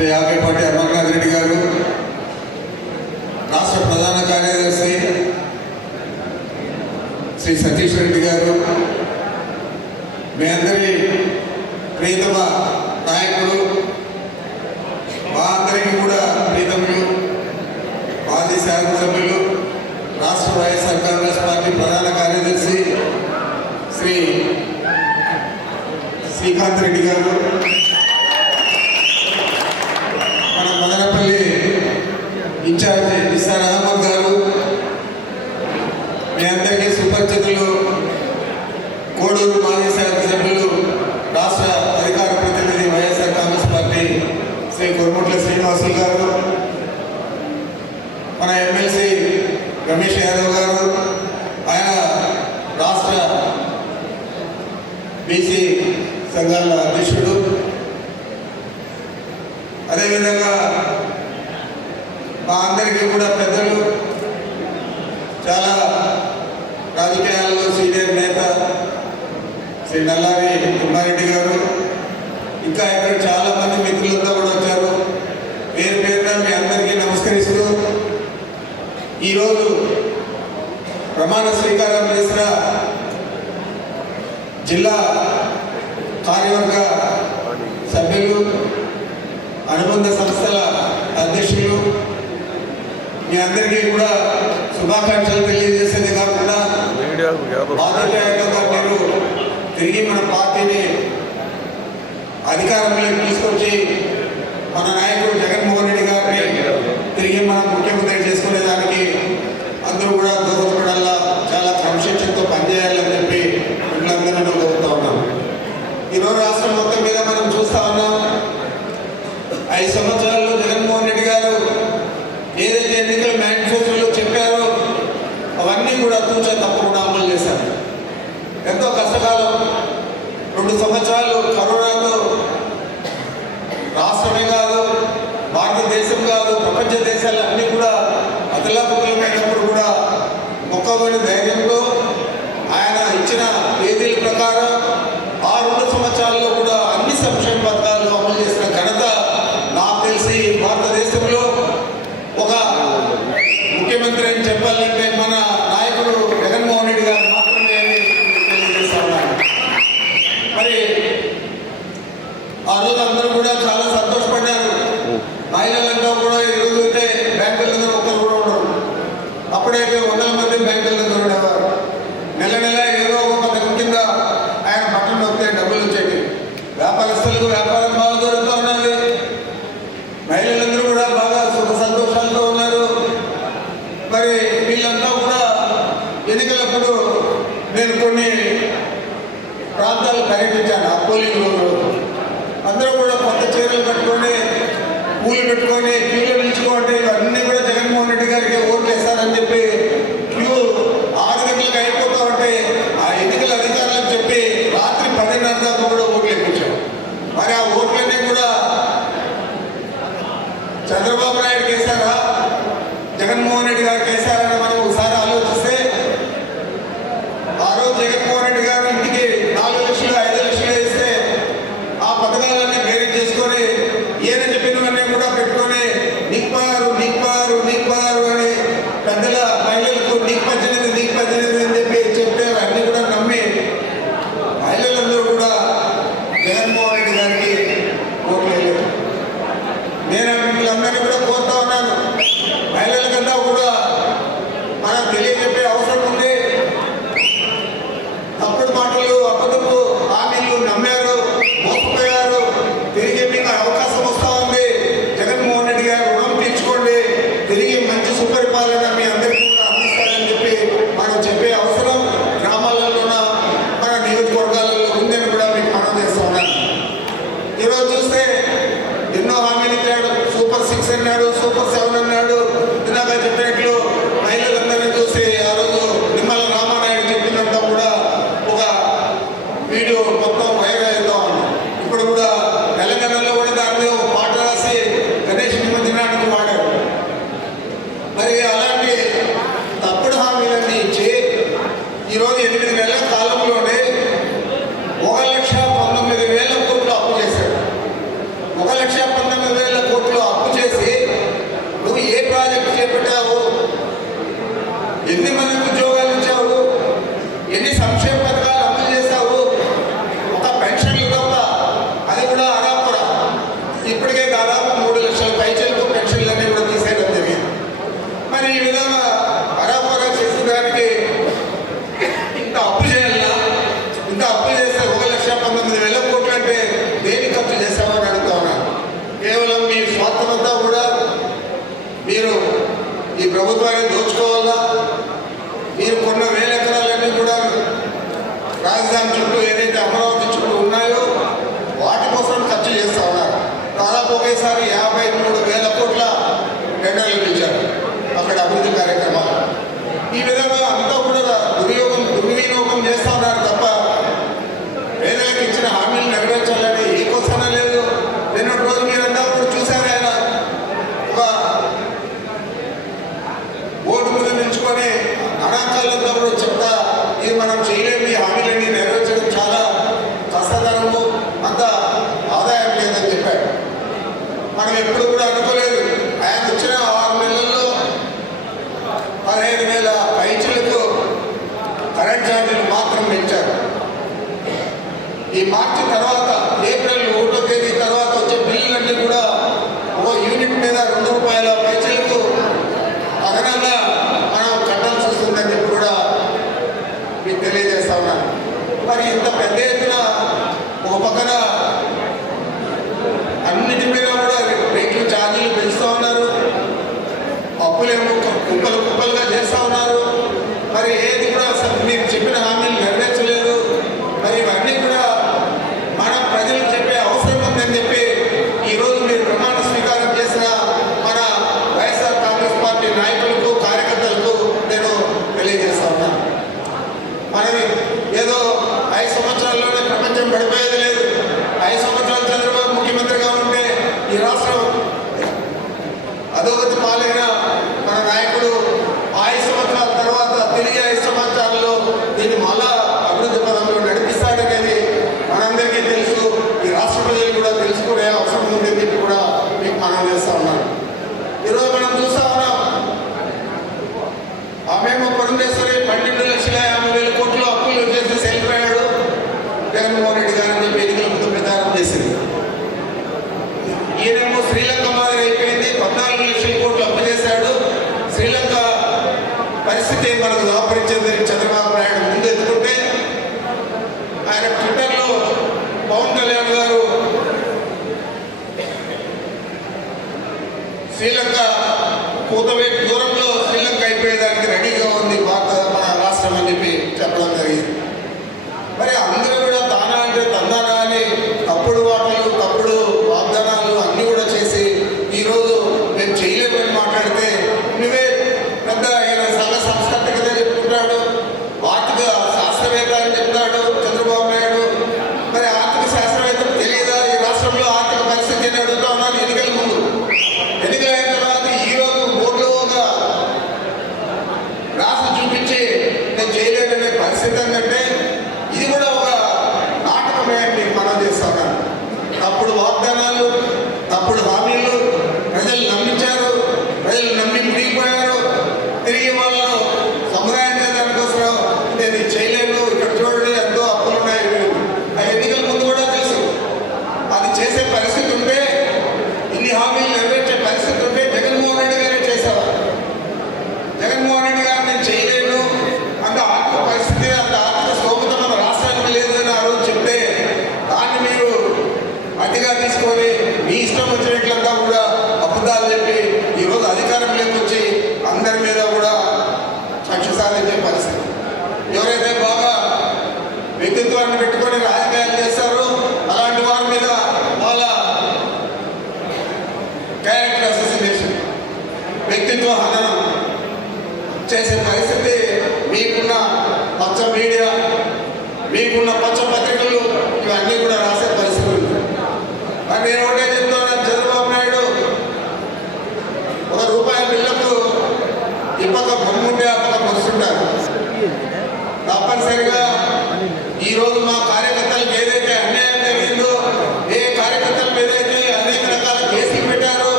శ్రీ ఆగేపాటి అమర్నాథ్ రెడ్డి గారు రాష్ట్ర ప్రధాన కార్యదర్శి శ్రీ సతీష్ రెడ్డి గారు మీ అందరి ప్రియతమ నాయకులు మా అందరికీ కూడా ప్రీతములు మాజీ శాసనసభ్యులు రాష్ట్ర వైఎస్ఆర్ కాంగ్రెస్ పార్టీ ప్రధాన కార్యదర్శి శ్రీ శ్రీకాంత్ రెడ్డి గారు Protect నల్లారి తిమ్మారెడ్డి గారు. ఇంకా ఇక్కడ చాలా మంది మిత్రులంతా కూడా వచ్చారు. పేరు పేరున మీ అందరికీ నమస్కరిస్తూ ఈరోజు ప్రమాణ స్వీకారం చేసిన జిల్లా కార్యవర్గ సభ్యులు అనుబంధ సంస్థల అధ్యక్షులు మీ అందరికీ కూడా శుభాకాంక్షలు తెలియజేసేది కాకుండా మీరు తిరిగి మన పార్టీని అధికారంలోకి తీసుకొచ్చి మన నాయకుడు జగన్మోహన్ రెడ్డి గారిని తిరిగి మనం ముఖ్యమంత్రి చేసుకునేదాన్ని అందరూ కూడా దోహదపడాలా చాలా క్రమశిక్షణతో పనిచేయాలని చెప్పి మిమ్మల్ని అందరూ కోరుతా ఉన్నాం ఈరోజు రాష్ట్రం మొత్తం మీద మనం చూస్తా ఉన్నాం ఐదు సంవత్సరాల్లో జగన్మోహన్ రెడ్డి గారు ఏదైతే ఎన్నికల మేనిఫెస్టోలో చెప్పారో అవన్నీ కూడా తూచా తప్పకుండా అమలు చేశారు ఎంతో కష్టకాలం రెండు కరోనాతో రాష్ట్రమే కాదు భారతదేశం కాదు ప్రపంచ దేశాలు అన్నీ కూడా అతలాకుతలమైనప్పుడు కూడా మొక్కబడి ధైర్యంలో ఆయన ఇచ్చిన తేదీల ప్రకారం ఆ రెండు సంవత్సరాల్లో కూడా అన్ని సంక్షేమ పథకాలు అమలు చేసిన ఘనత నాకు తెలిసి భారతదేశంలో ఒక ముఖ్యమంత్రి అని చెప్పాలంటే మన నాయకుడు జగన్మోహన్ రెడ్డి గారు మాత్రమే అని తెలియజేస్తా ఉన్నాను మరి ఆ రోజు అందరూ కూడా చాలా సంతోషపడ్డారు. మహిళలంతా కూడా ఈరోజు రోజు అయితే బ్యాంకుల దగ్గర ఒక్కరు కూడా ఉండరు అప్పుడైతే వందల మంది బ్యాంకుల దగ్గర ఉండేవారు నెల నెల ఏదో ఒక పథకం కింద ఆయన బట్టలు నొక్కితే డబ్బులు వచ్చేవి వ్యాపారస్తులకు వ్యాపారం బాగా జరుగుతూ ఉన్నది మహిళలందరూ కూడా బాగా సుఖ సంతోషాలతో ఉన్నారు మరి వీళ్ళంతా కూడా ఎన్నికలప్పుడు నేను కొన్ని ప్రాంతాలు పర్యటించాను ఆ పోలింగ్ రోజు అందరూ కూడా కొత్త చీరలు కట్టుకొని పూలు పెట్టుకొని క్యూలో నిల్చుకోండి ఇవన్నీ కూడా జగన్మోహన్ రెడ్డి గారికి ఓట్లు వేస్తారని చెప్పి క్యూ ఆరు గంటలకు అయిపోతా ఉంటే ఆ ఎన్నికల అధికారులకు చెప్పి రాత్రి పదిన్నర దాకా కూడా ఓట్లు ఎక్కించాం మరి ఆ ఓట్లన్నీ కూడా చంద్రబాబు నాయుడు కేసారా జగన్మోహన్ రెడ్డి గారు కేసారని మనం ఒకసారి ఆలోచిస్తే ఆ రోజు జగన్మోహన్ రెడ్డి గారు ఇంటికి నాలుగు లక్షలు ఐదు లక్షలు ఇస్తే ఆ పథకాలన్నీ వేరే చేసుకొని ఈయన చెప్పినవన్నీ కూడా పెట్టుకొని నిక్పారు నిక్పారు నిక్పారు అని పెద్దల మహిళలకు నీకు పద్దెనిమిది నీకు పద్దెనిమిది అని చెప్పి చెప్తే అన్ని కూడా నమ్మి మహిళలందరూ కూడా జగన్మోహన్ రెడ్డి గారికి ఓట్లు వేయలేదు నేను వీళ్ళందరినీ కూడా కోరుతా ఉన్నాను మహిళలకన్నా కూడా మనం తెలియజెప్పే అవసరం ఉంది. తప్పుడు మాటలు అబద్ధపు హామీలు నమ్మారు మోసపోయారు. తిరిగి మీకు అవకాశం వస్తా ఉంది. జగన్మోహన్ రెడ్డి గారు రుణం తీర్చుకోండి. తిరిగి మంచి సుపరిపాలన మీ అందరికీ కూడా అందిస్తారని చెప్పి మనం చెప్పే అవసరం. గ్రామాలలో ఉన్న మన నియోజకవర్గాలలో ఉందని కూడా మీకు మనం చేస్తా ఉన్నాను ఈరోజు చూస్తే ఎన్నో హామీలు ఇచ్చాడు. సూపర్ సిక్స్ అన్నాడు సూపర్ సెవెన్ చెప్పినట్లు మహిళలందరినీ చూసి ఆ రోజు నిమ్మల రామానాయుడు చెప్పినంత కూడా ఒక వీడియో మొత్తం వైరల్ అవుతా ఉంది. ఇప్పుడు కూడా తెలంగాణలో కూడా దాని మీద ఒక పాట రాసి గణేష్ నిమజ్జనానికి వాడారు. మరి అలా ఈ ప్రభుత్వాన్ని దోచుకోవాలా? మీరు కొన్న వేల ఎకరాలన్నీ కూడా రాజధాని చుట్టూ ఏదైతే అమరావతి చుట్టూ ఉన్నాయో వాటి కోసం ఖర్చు చేస్తా ఉన్నారు. దాదాపు ఒకేసారి యాభై మూడు వేల కోట్ల టెండర్లు ఇచ్చారు అక్కడ అభివృద్ధి కార్యక్రమాలు. ఈ విధంగా అంతా కూడా దుర్యోగం దుర్వినియోగం చేస్తా ఉన్నారు తప్ప పేదలకు ఇచ్చిన హామీలు నెరవేర్చాలి ఏ కోసమే లేదు నిన్నటి రోజు మీరంతా కూడా చూశారు ఆయన ఒక ఓటు మీద నిల్చుకొని అనాకాలంతా కూడా చెప్తా ఇది మనం చేయలేము ఈ హామీలన్నీ నెరవేర్చడం చాలా కష్టతరము అంత ఆదాయం లేదని చెప్పాడు మనం ఎప్పుడు కూడా అనుకోలేదు ఆయన వచ్చిన ఆరు నెలల్లో పదిహేను వేల పైచులకు కరెంట్ ఛార్జీలు మాత్రం పెంచారు ఈ మార్చి తర్వాత ఏప్రిల్ ఒకటో తేదీ తర్వాత వచ్చే బిల్లులన్నీ కూడా ఓ యూనిట్ మీద రెండు రూపాయల పైచలకు అదనంగా మనం కట్టాల్సి వస్తుందని చెప్పి కూడా మీకు తెలియజేస్తా ఉన్నాను. మరి ఇంత పెద్ద ఎత్తున ఒక పక్కన అన్నిటి మీద కూడా రేట్లు ఛార్జీలు పెంచుతూ ఉన్నారు. అప్పులేమో కుప్పలు కుప్పలుగా చేస్తూ ఉన్నారు మరి ఏది కూడా అసలు మీరు చెప్పిన హామీలు నెరవేర్చలేదు మరి ఇవన్నీ కూడా మన ప్రజలకు చెప్పే అవసరం ఉందని చెప్పి ఈరోజు మీరు ప్రమాణ స్వీకారం చేసిన మన వైఎస్ఆర్ కాంగ్రెస్ పార్టీ నాయకులకు కార్యకర్తలకు నేను తెలియజేస్తా ఉన్నాను మనది ఏదో ఐదు సంవత్సరాల్లోనే ప్రపంచం పడిపోయేది లేదు. ఐదు సంవత్సరాలు చంద్రబాబు ముఖ్యమంత్రిగా ఉంటే ఈ రాష్ట్రం అధోగతి పాలైన మన నాయకుడు ఐదు సంవత్సరాల తర్వాత తిరిగి ఐదు సంవత్సరాల్లో దీన్ని మళ్ళా అభివృద్ధి పదంలో నడిపిస్తాడనేది మనందరికీ తెలుసు ఈ రాష్ట్ర ప్రజలు కూడా తెలుసుకునే అవసరం ఉందని చెప్పి కూడా మీకు మనం చేస్తా ఉన్నాను ఈరోజు మనం చూస్తా ఉన్నాం ఆమెమో పురంధేశ్వరి పన్నెండు లక్షల యాభై వేల కోట్లు అప్పులు చేసి వెళ్ళిపోయాడు జగన్మోహన్ రెడ్డి గారు అని చెప్పి ఎన్నికల ముందు ప్రచారం చేసింది ఈయనేమో శ్రీలంక మాదిరి అయిపోయింది పద్నాలుగు లక్షల కోట్లు అప్పు చేశాడు శ్రీలంక పరిస్థితి మనకు దాపరించింది చంద్రబాబు నాయుడు ముందు ఎత్తుకుంటే ఆయన ట్విట్టర్లో పవన్ కళ్యాణ్ గారు శ్రీలంక కూతవేటి దూరంలో శ్రీలంక అయిపోయేదానికి రెడీగా ఉంది భారత మన రాష్ట్రం అని చెప్పి చెప్పడం జరిగింది మరి అందరూ కూడా తానా అంటే తందానా అని తప్పుడు వాటలు తప్పుడు వాగ్దానాలు అన్నీ కూడా చేసి ఈరోజు మేము చేయలేమని మాట్లాడితే నువ్వే పెద్ద ఆయన సంఘ సంస్కర్తకత చెప్పుకుంటాడు ఆర్థిక శాస్త్రవేత్త అని చెప్తాడు చంద్రబాబు నాయుడు మరి ఆర్థిక శాస్త్రవేత్తకు తెలియదా ఈ రాష్ట్రంలో ఆర్థిక పరిస్థితి అని అడుగుతా ఉన్నాను ఎన్నికల ముందు ఎన్నికలైన తర్వాత ఈ రోజు బోర్డులో ఒక రాసి చూపించి నేను చేయలేదనే పరిస్థితి ఏంటంటే ఇది కూడా ఒక నాటకమే అని మన మనం చేస్తాను అప్పుడు వాగ్దానాలు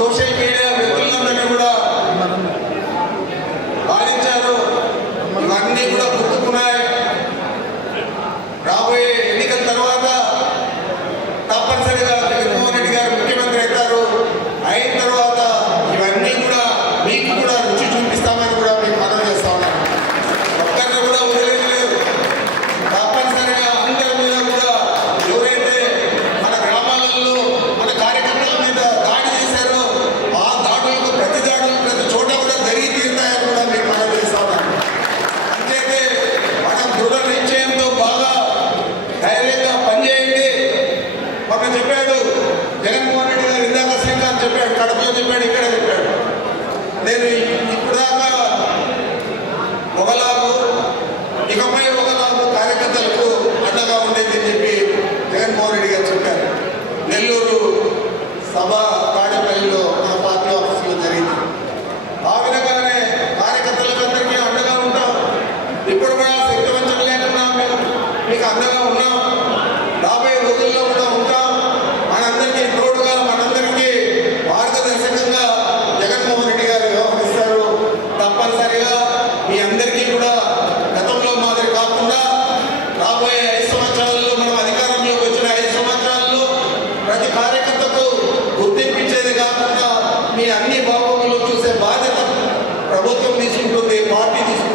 সোশ্যাল মিডিয়া కడపలో తిప్పాడు ఇక్కడ చెప్పాడు నేను ఇప్పుడు దాకా ఒకలాగు ఇకపై ఒకలాగు కార్యకర్తలకు అండగా ఉండేది అని చెప్పి జగన్మోహన్ రెడ్డి గారు చెప్పారు. నెల్లూరు సభ తాడేపల్లిలో మన పార్టీ ఆఫీసులో జరిగింది. ఆ విధంగానే కార్యకర్తలకు అందరికీ అండగా ఉంటాం. ఇప్పుడు కూడా శక్తివంతం లేకుండా మీకు అండగా ఉన్నాం. अन्नी भागों में चूसे बाध्यता प्रभुत्में पार्टी